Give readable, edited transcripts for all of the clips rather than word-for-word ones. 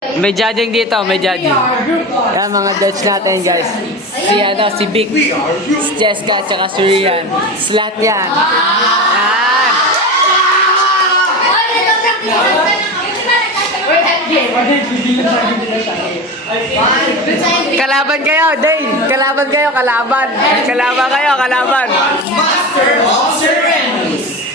May judging dito, may judging. Yan mga judge natin guys. Si Vic, si Jessica, tsaka si Rian. Slat yan. Yan. Kalaban kayo, Dane. Kalaban kayo, kalaban. Kalaban kayo, kalaban. Master of Ceremonies.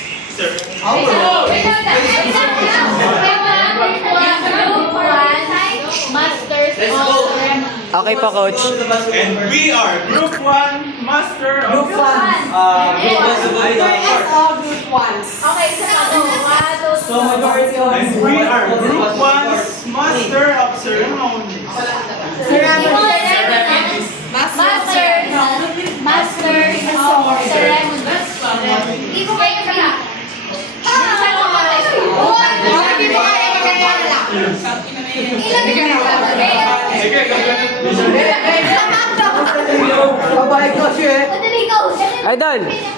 Okay po, coach. And we are Group 1 Master of Group 1. Group 1. Okay, so majority of And we are Group 1 Master of Ceremonies. Master of Ceremonies. Hindi ko kayo kaya. Hindi mo kaya magkakala.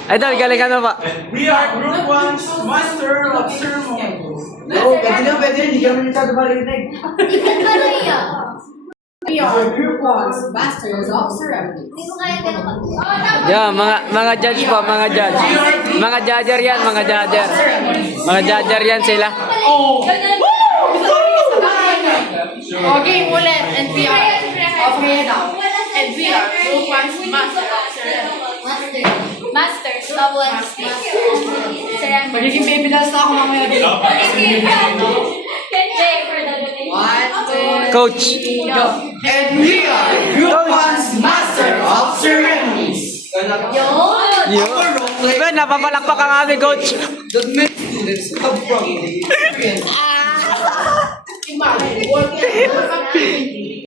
Idol, galing ka na ba? We are Group 1 Master of Ceremonies. Pwede rin. Hindi kami masyado marinig. We are Group 1 Masters of Ceremonies. Hindi ko kaya ganun. Yeah, mga judge po, mga judge. Mga judger yan, mga judger. Mga judger yan sila. Okay, ulit. And we are. Okay now. And we are Group 1 Master of Ceremonies. Master of Ceremonies. Magiging baby dance na ako mamaya dito. 1, 2, Coach. go. And we are Group 1 Master of Ceremonies. Ben, napapalakpak ang aming coach. The men students come from the experience.